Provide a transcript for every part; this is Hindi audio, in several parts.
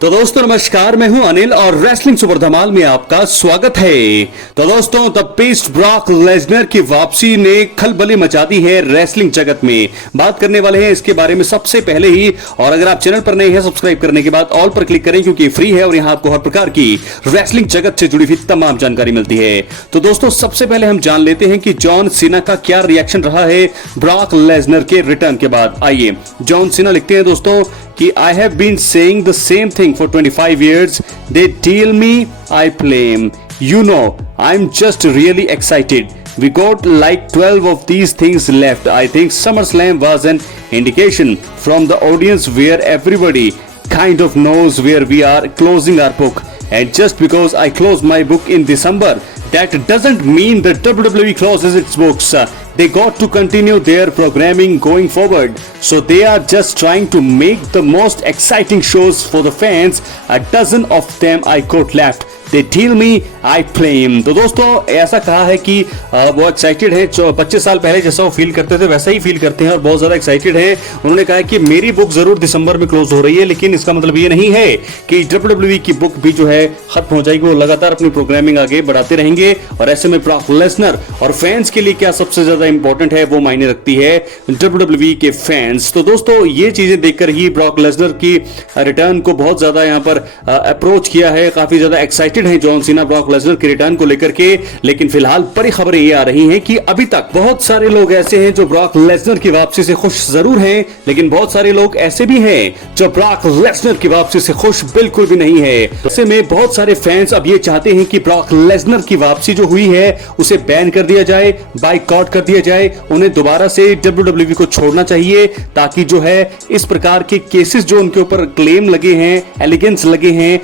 तो दोस्तों नमस्कार, मैं हूं अनिल और रेसलिंग सुपर धमाल में आपका स्वागत है। तो दोस्तों द बीस्ट ब्रॉक लेसनर की वापसी ने खलबली मचा दी है रेसलिंग जगत में। बात करने वाले हैं इसके बारे में सबसे पहले ही, और अगर आप चैनल पर नए हैं सब्सक्राइब करने के बाद ऑल पर क्लिक करें क्योंकि फ्री है और यहाँ आपको हर प्रकार की रेसलिंग जगत से जुड़ी हुई तमाम जानकारी मिलती है। तो दोस्तों सबसे पहले हम जान लेते हैं कि जॉन सीना का क्या रिएक्शन रहा है ब्रॉक लेसनर के रिटर्न के बाद। आइए, जॉन सीना लिखते हैं दोस्तों कि I have been saying the same thing for 25 years. They tell me I blame. You know, I'm just really excited. We got like 12 of these things left. I think SummerSlam was an indication from the audience where everybody kind of knows where we are closing our book. And just because I closed my book in December, that doesn't mean that WWE closes its books. They got to continue their programming going forward. So they are just trying to make the most exciting shows for the fans. A dozen of them I got left. They tell me I blame. तो दोस्तों ऐसा कहा है कि वो एक्साइटेड है, 25 साल पहले जैसा वो फील करते थे वैसा ही फील करते हैं और बहुत ज्यादा एक्साइटेड है। उन्होंने कहा है कि मेरी बुक जरूर दिसंबर में क्लोज हो रही है, लेकिन इसका मतलब ये नहीं है कि WWE की बुक भी जो है खत्म हो जाएगी। वो लगातार अपनी प्रोग्रामिंग आगे बढ़ाते रहेंगे और ऐसे में ब्रॉक लेसनर और फैंस के लिए क्या सबसे ज्यादा इंपॉर्टेंट है वो मायने रखती है WWE के फैंस। तो दोस्तों ये चीजें देखकर ही ब्रॉक लेसनर की रिटर्न को बहुत ज्यादा यहाँ पर अप्रोच किया है, काफी ज्यादा एक्साइटेड है जॉन सीना ब्रॉक लेसनर के रिटर्न को लेकर के। लेकिन फिलहाल बड़ी खबरें ये आ रही हैं कि अभी तक बहुत सारे लोग ऐसे हैं जो ब्रॉक लेसनर की वापसी से खुश जरूर हैं, लेकिन बहुत सारे लोग ऐसे भी हैं जो ब्रॉक लेसनर की वापसी से खुश बिल्कुल भी नहीं है। ऐसे में बहुत सारे फैंस अब ये चाहते हैं कि ब्रॉक लेसनर की वापसी जो हुई है उसे बैन कर दिया जाए, बाइकआउट कर दिया जाए, उन्हें दोबारा से WWE को छोड़ना चाहिए, ताकि जो है इस प्रकार के केसेस जो उनके ऊपर क्लेम लगे हैं, एलिगेंस लगे हैं,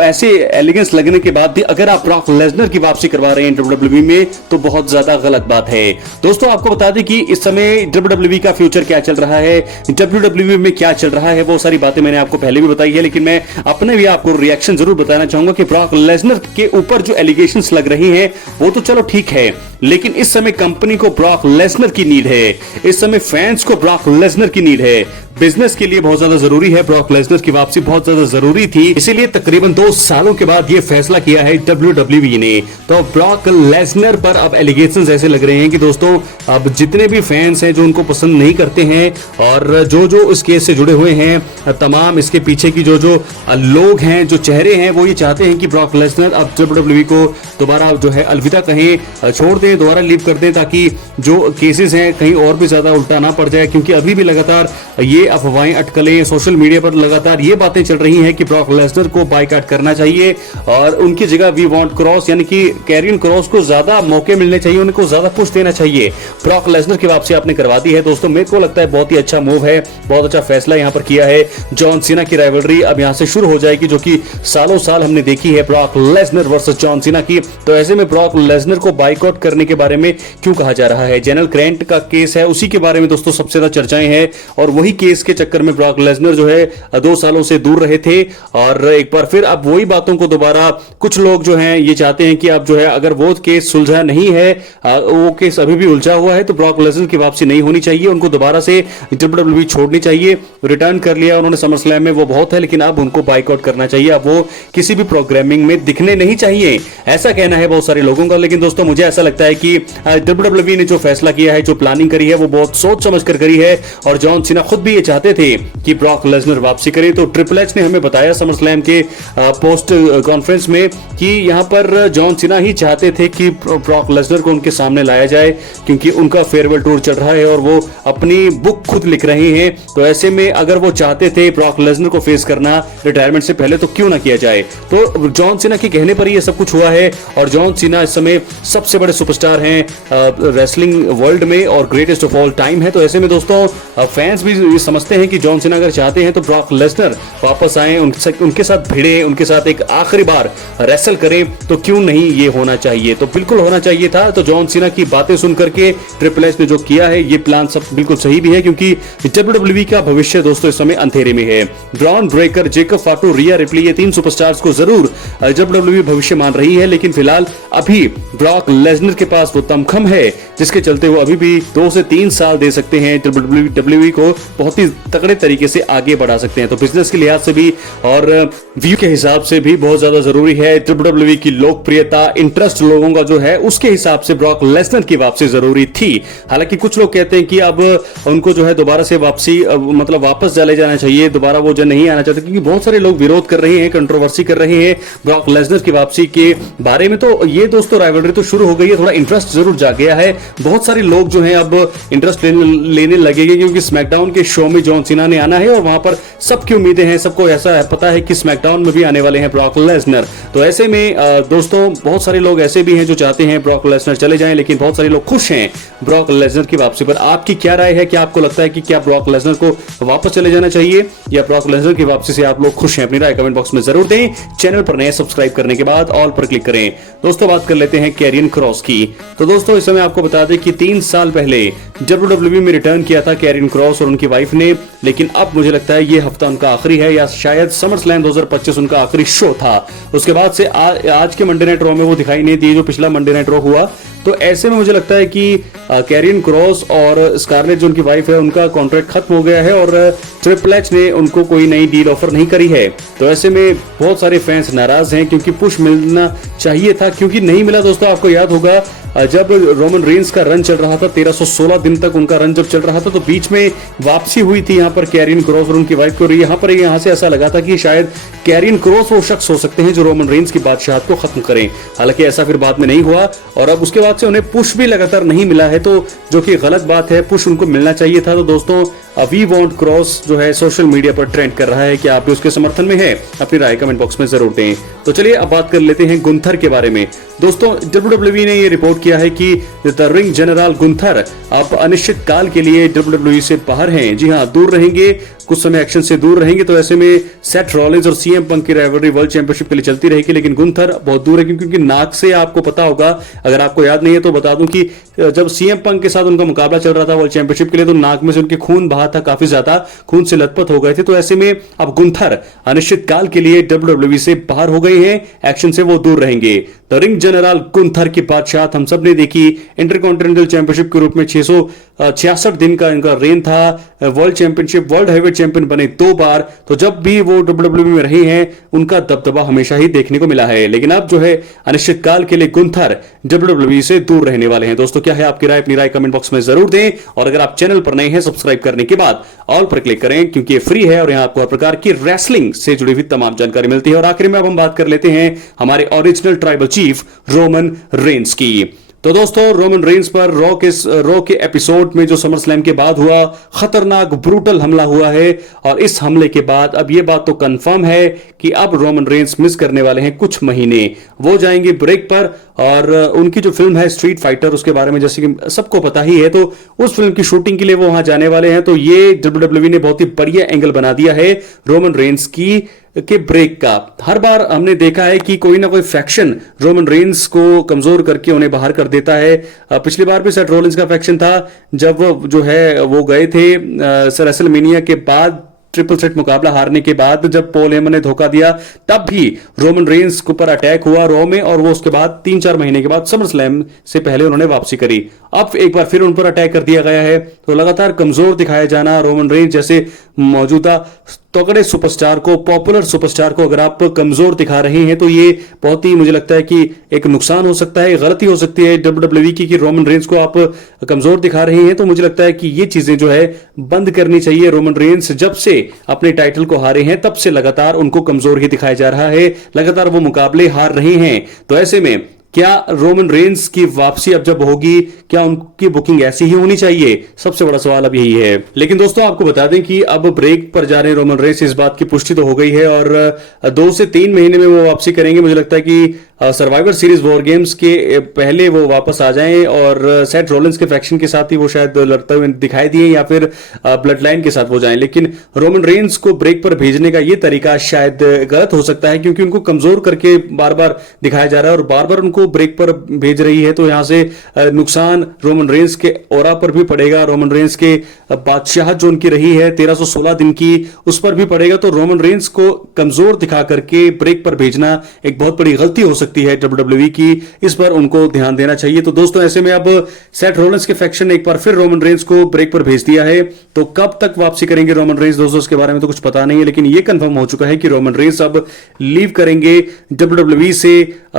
ऐसे एलिगेंस लगने के बाद भी अगर आप ब्रॉक लेसनर की वापसी करवा रहे हैं WWE में तो बहुत ज्यादा गलत बात है। दोस्तों आपको बता दें कि इस समय WWE का फ्यूचर क्या चल रहा है, WWE में क्या चल रहा है, वो सारी बातें मैंने आपको पहले भी बताई है, लेकिन मैं अपने भी आपको रिएक्शन जरूर बताना चाहूंगा कि ब्रॉक लेसनर के ऊपर जो एलिगेशंस लग रही हैं वो तो चलो ठीक है, लेकिन इस समय कंपनी को ब्रॉक लेसनर की नीड है, इस समय फैंस को ब्रॉक लेसनर की नीड है, बिजनेस के लिए बहुत ज्यादा जरूरी है, ब्रॉक लेसनर की वापसी बहुत ज्यादा जरूरी थी, इसीलिए तकरीबन 2 सालों के बाद ये फैसला किया है WWE ने। तो ब्रॉक लेसनर पर अब एलिगेशंस ऐसे लग रहे हैं कि दोस्तों अब जितने भी फैंस हैं जो उनको पसंद नहीं करते हैं और जो इस केस से जुड़े हुए हैं, तमाम इसके पीछे की जो लोग हैं, जो चेहरे हैं, वो ये चाहते हैं कि ब्रॉक लेसनर अब WWE को दोबारा जो है अलविदा कहें, छोड़ दें, दोबारा लीव कर दें, ताकि जो केसेस हैं कहीं और भी ज्यादा उल्टा ना पड़ जाए। क्योंकि अभी भी लगातार ये अफवाहें अटकलें सोशल मीडिया पर लगातार ये बातें चल रही हैं कि ब्रॉक लेसनर को बाइकआउट करना चाहिए और उनकी जगह वी वांट क्रॉस यानी कि कैरियन क्रॉस को ज्यादा मौके मिलने चाहिए, उनको ज्यादा पुश देना चाहिए। ब्रॉक लेसनर की वापसी आपने करवा दी है दोस्तों, मेरे को लगता है बहुत ही अच्छा मूव है, बहुत अच्छा फैसला यहां पर किया है। जॉन सीना की राइवलरी अब यहां से शुरू हो जाएगी जो कि सालों साल हमने देखी है, Brock Lesnar versus John Cena की। तो ऐसे में ब्रॉक लेसनर को बाइकआउट करने के बारे में क्यों कहा जा रहा है? जेनरल क्रेंट का केस है, उसी के बारे में दोस्तों सबसे ज्यादा चर्चाएं हैं और वही केस के चक्कर में ब्रॉक लेसनर जो है 2 सालों से दूर रहे थे और एक बार फिर अब वही बातों को दोबारा कुछ लोग जो हैं ये चाहते हैं कि अब जो है अगर वो केस सुलझा नहीं है, वो केस अभी भी उलझा हुआ है, तो ब्रॉक लेसनर की वापसी नहीं होनी चाहिए, उनको दोबारा से WWE छोड़नी चाहिए। रिटर्न कर लिया उन्होंने समरस्लैम में, वो बहुत है, लेकिन अब उनको बाइकआउट करना चाहिए, अब वो किसी भी प्रोग्रामिंग में दिखने नहीं चाहिए, ऐसा कहना है बहुत सारे लोगों का। लेकिन दोस्तों मुझे ऐसा लगता है कि WWE ने जो फैसला किया है, जो प्लानिंग करी है, वो बहुत सोच समझ कर करी है और जॉन सीना खुद भी ये चाहते थे कि ब्रॉक लेसनर वापसी करे। तो ट्रिपल एच ने हमें बताया समरस्लैम के पोस्ट कॉन्फ्रेंस में कि यहां पर जॉन सीना ही चाहते थे कि ब्रॉक लेसनर को उनके सामने लाया जाए, क्योंकि उनका फेयरवेल टूर चल रहा है और वो अपनी बुक खुद लिख रहे हैं। तो ऐसे में अगर वो चाहते थे ब्रॉक लेसनर को फेस करना रिटायरमेंट से पहले, तो क्यों ना किया जाए। तो जॉन सीना के कहने पर ही ये सब कुछ हुआ है और जॉन सीना इस समय सबसे बड़े सुपरस्टार हैं रेसलिंग वर्ल्ड में और ग्रेटेस्ट ऑफ ऑल टाइम है। तो ऐसे में दोस्तों फैंस भी समझते हैं कि जॉन सीना अगर चाहते हैं तो ब्रॉक लेसनर वापस आए, उनके साथ भिड़े, उनके साथ एक आखिरी बार बार रेसल करें, तो क्यों नहीं ये होना चाहिए, तो बिल्कुल होना चाहिए था। तो जॉन सीना की बातें सुन करके ट्रिपल एच ने जो किया है ये प्लान सब बिल्कुल सही भी है, क्योंकि WWE का भविष्य दोस्तों इस समय अंधेरे में है। ब्रॉन ब्रेकर, जेकब फाटू, रिया रिप्ली, ये 3 सुपरस्टार्स को जरूर WWE भविष्य मान रही है, लेकिन फिलहाल अभी ब्रॉक लेसनर के पास वो दमखम है जिसके चलते वो अभी भी 2 से 3 साल दे सकते हैं, WWE को बहुत ही तगड़े तरीके से आगे बढ़ा सकते हैं। तो बिजनेस के लिहाज से भी और व्यू के हिसाब से भी बहुत ज्यादा जरूरी है। WWE की लोकप्रियता, इंटरेस्ट लोगों का जो है उसके हिसाब से ब्रॉक लेसनर की वापसी जरूरी थी। हालांकि कुछ लोग कहते हैं कि अब उनको जो है दोबारा से वापसी मतलब वापस चले जाना चाहिए, दोबारा वो जो नहीं आना चाहते, क्योंकि बहुत सारे लोग विरोध कर रहे हैं, कंट्रोवर्सी कर रहे हैं ब्रॉक लेसनर की वापसी के बारे में। तो ये दोस्तों राइवलरी तो शुरू हो गई है, थोड़ा इंटरेस्ट जरूर जाग गया है, बहुत सारे लोग जो हैं अब इंटरेस्ट लेने लगेंगे, क्योंकि स्मैकडाउन के शो में जॉन सीना ने आना है और वहां पर सबकी उम्मीदें हैं, सबको ऐसा पता है कि स्मैकडाउन में भी आने वाले हैं ब्रॉक लेसनर। तो ऐसे में दोस्तों बहुत सारे लोग ऐसे भी हैं जो चाहते हैं ब्रॉक लेसनर चले जाएं, लेकिन बहुत सारे लोग खुश हैं ब्रॉक लेसनर की वापसी पर। आपकी क्या राय है, क्या आपको लगता है कि क्या ब्रॉक लेसनर को वापस चले जाना चाहिए या ब्रॉक लेसनर की वापसी से आप लोग खुश हैं? अपनी राय कमेंट बॉक्स में जरूर दें। चैनल पर नए सब्सक्राइब करने के बाद ऑल पर क्लिक करें। दोस्तों बात कर लेते हैं कैरियन क्रॉस की। तो दोस्तों इस समय आपको बता दें कि 3 साल पहले WWE में रिटर्न किया था कैरियन क्रॉस और उनकी वाइफ ने, लेकिन अब मुझे लगता है ये हफ्ता उनका आखिरी है या शायद समरस्लैम 2025 उनका आखिरी शो था। उसके बाद से आज के मंडे नाइट रॉ में वो दिखाई नहीं दी जो पिछला मंडे नाइट रॉ हुआ। तो ऐसे में मुझे लगता है कि कैरियन क्रॉस और स्कारलेट जो उनकी वाइफ है उनका कॉन्ट्रैक्ट खत्म हो गया है और ट्रिपल एच ने उनको कोई नई डील ऑफर नहीं करी है। तो ऐसे में बहुत सारे फैंस नाराज हैं, क्योंकि पुश मिलना चाहिए था, क्योंकि नहीं मिला। दोस्तों आपको याद होगा जब रोमन रेंस का रन चल रहा था, 1316 दिन तक उनका रन जब चल रहा था, तो बीच में वापसी हुई थी यहाँ पर कैरियन क्रॉस और उनकी वाइफ को। यहाँ से ऐसा लगा था कि शायद कैरियन क्रॉस वो शख्स हो सकते हैं जो रोमन रेंस की बादशाहत को खत्म करें। हालांकि ऐसा फिर बाद में नहीं हुआ और अब उसके बाद से उन्हें पुश भी लगातार नहीं मिला है, तो जो कि गलत बात है। पुश उनको मिलना चाहिए था। तो दोस्तों वी वांट क्रॉस जो है सोशल मीडिया पर ट्रेंड कर रहा है, कि आप भी उसके समर्थन में है? अपनी राय कमेंट बॉक्स में जरूर दें। तो चलिए अब बात कर लेते हैं गुंथर के बारे में। दोस्तों WWE ने ये रिपोर्ट किया है कि द रिंग जनरल गुंथर अब अनिश्चित काल के लिए WWE से बाहर हैं। जी हाँ, दूर रहेंगे, कुछ समय एक्शन से दूर रहेंगे। तो ऐसे में सेथ रॉलिंस और सीएम पंक की राइवलरी वर्ल्ड चैंपियनशिप के लिए चलती रहेगी, लेकिन गुंथर बहुत दूर है, क्योंकि नाक से आपको पता होगा, अगर आपको याद नहीं है तो बता दूं कि जब सीएम पंक के साथ उनका मुकाबला चल रहा था वर्ल्ड चैंपियनशिप के लिए, तो नाक में से उनके खून बहा था, काफी ज्यादा खून से लथपथ हो गए थे। तो ऐसे में अब गुंथर अनिश्चित काल के लिए WWE से बाहर हो गए हैं, एक्शन से वो दूर रहेंगे। तो रिंग जनरल गुंथर की बादशाहत हम सब ने देखी, इंटरकॉन्टिनेंटल चैंपियनशिप के रूप में 666 दिन का इनका रेन था, world championship, world heavyweight champion बने 2 बार। तो जब भी वो WWE में रहे हैं उनका दबदबा हमेशा ही देखने को मिला है, लेकिन अब जो है अनिश्चित काल के लिए गुंथर WWE से दूर रहने वाले हैं। दोस्तों क्या है आपकी राय? अपनी राय कमेंट बॉक्स में जरूर दें और अगर आप चैनल पर नए हैं सब्सक्राइब करने के बाद ऑल पर क्लिक करें, क्योंकि ये फ्री है और यहां आपको हर प्रकार की रेसलिंग से जुड़ी हुई तमाम जानकारी मिलती है। और आखिर में अब हम बात कर लेते हैं हमारे original tribal chief Roman Reigns की। तो दोस्तों रोमन रेंस पर रॉ के एपिसोड में जो समर स्लैम के बाद हुआ खतरनाक ब्रूटल हमला हुआ है, और इस हमले के बाद अब यह बात तो कंफर्म है कि अब रोमन रेंस मिस करने वाले हैं कुछ महीने। वो जाएंगे ब्रेक पर और उनकी जो फिल्म है स्ट्रीट फाइटर, उसके बारे में जैसे कि सबको पता ही है, तो उस फिल्म की शूटिंग के लिए वो वहां जाने वाले हैं। तो ये WWE ने बहुत ही बढ़िया एंगल बना दिया है रोमन रेंस के ब्रेक का। हर बार हमने देखा है कि कोई ना कोई फैक्शन रोमन रेंस को कमजोर करके उन्हें बाहर कर देता है। पिछली बार भी सेथ रॉलिंस का फैक्शन था, जब जो है वो गए थे रेसलमेनिया के बाद, ट्रिपल थ्रेट मुकाबला हारने के बाद जब पॉल हेमन ने धोखा दिया, तब भी रोमन रेंस के ऊपर अटैक हुआ रॉ में, और वो उसके बाद 3-4 महीने के बाद समर स्लैम से पहले उन्होंने वापसी करी। अब एक बार फिर उन पर अटैक कर दिया गया है। तो लगातार कमजोर दिखाया जाना रोमन रेंस जैसे मौजूदा तगड़े सुपरस्टार को, पॉपुलर सुपरस्टार को अगर आप कमजोर दिखा रहे हैं, तो ये बहुत ही मुझे लगता है कि एक नुकसान हो सकता है, गलती हो सकती है WWE की, कि रोमन रेंस को आप कमजोर दिखा रहे हैं। तो मुझे लगता है कि ये चीजें जो है बंद करनी चाहिए। रोमन रेंस जब से अपने टाइटल को हारे हैं तब से लगातार उनको कमजोर ही दिखाया जा रहा है, लगातार वो मुकाबले हार रहे हैं। तो ऐसे में क्या रोमन रेंस की वापसी अब जब होगी, क्या उनकी बुकिंग ऐसी ही होनी चाहिए? सबसे बड़ा सवाल अब यही है। लेकिन दोस्तों आपको बता दें कि अब ब्रेक पर जा रहे रोमन रेंस, इस बात की पुष्टि तो हो गई है और 2 से 3 महीने में वो वापसी करेंगे। मुझे लगता है कि सर्वाइवर सीरीज वॉर गेम्स के पहले वो वापस आ जाएं और सेथ रॉलिंस के फैक्शन के साथ ही वो शायद लड़ते हुए दिखाई दिए या फिर ब्लड लाइन के साथ वो जाएं। लेकिन रोमन रेंस को ब्रेक पर भेजने का ये तरीका शायद गलत हो सकता है, क्योंकि उनको कमजोर करके बार बार दिखाया जा रहा है और बार बार उनको ब्रेक पर भेज रही है। तो यहां से नुकसान रोमन रेंस के ऑरा पर भी पड़ेगा, रोमन रेंस के बादशाह जो उनकी रही है 1316 दिन की उस पर भी पड़ेगा। तो रोमन रेंस को कमजोर दिखा करके ब्रेक पर भेजना एक बहुत बड़ी गलती हो सकती है WWE की, इस पर उनको ध्यान देना चाहिए। तो दोस्तों ऐसे में अब सेथ रॉलिंस के फैक्शन ने एक बार फिर रोमन रेंस को ब्रेक पर भेज दिया है। तो कब तक वापसी करेंगे रोमन रेंस दोस्तों, इसके बारे में तो कुछ पता नहीं है, लेकिन यह कंफर्म हो चुका है कि रोमन रेंस अब लीव करेंगे WWE से,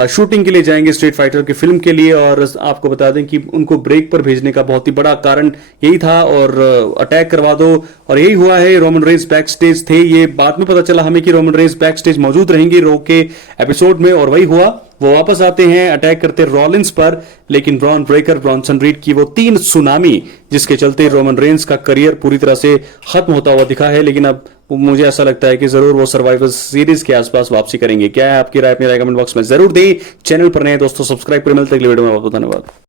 शूटिंग के लिए जाएंगे स्ट्रीट फाइटर की फिल्म के लिए। और आपको बता दें कि उनको ब्रेक पर भेजने का बहुत ही बड़ा कारण यही था और अटैक करवा दो, और यही हुआ है। रोमन रेंस बैक स्टेज थे, ये बाद में पता चला हमें कि रोमन रेंस बैक स्टेज मौजूद रहेंगे रो के एपिसोड में, और वही हुआ। वो वापस आते हैं, अटैक करते रॉलिंस पर, लेकिन ब्रॉन ब्रेकर, ब्रॉन्सन रीड की वो 3 सुनामी जिसके चलते रोमन रेंस का करियर पूरी तरह से खत्म होता हुआ दिखा है। लेकिन अब मुझे ऐसा लगता है कि जरूर वो सर्वाइवर सीरीज के आसपास वापसी करेंगे। क्या है आपकी राय, अपनी राय कमेंट बॉक्स में जरूर दें। चैनल पर नए दोस्तों सब्सक्राइब करें। मिलते हैं अगले वीडियो में, बहुत धन्यवाद।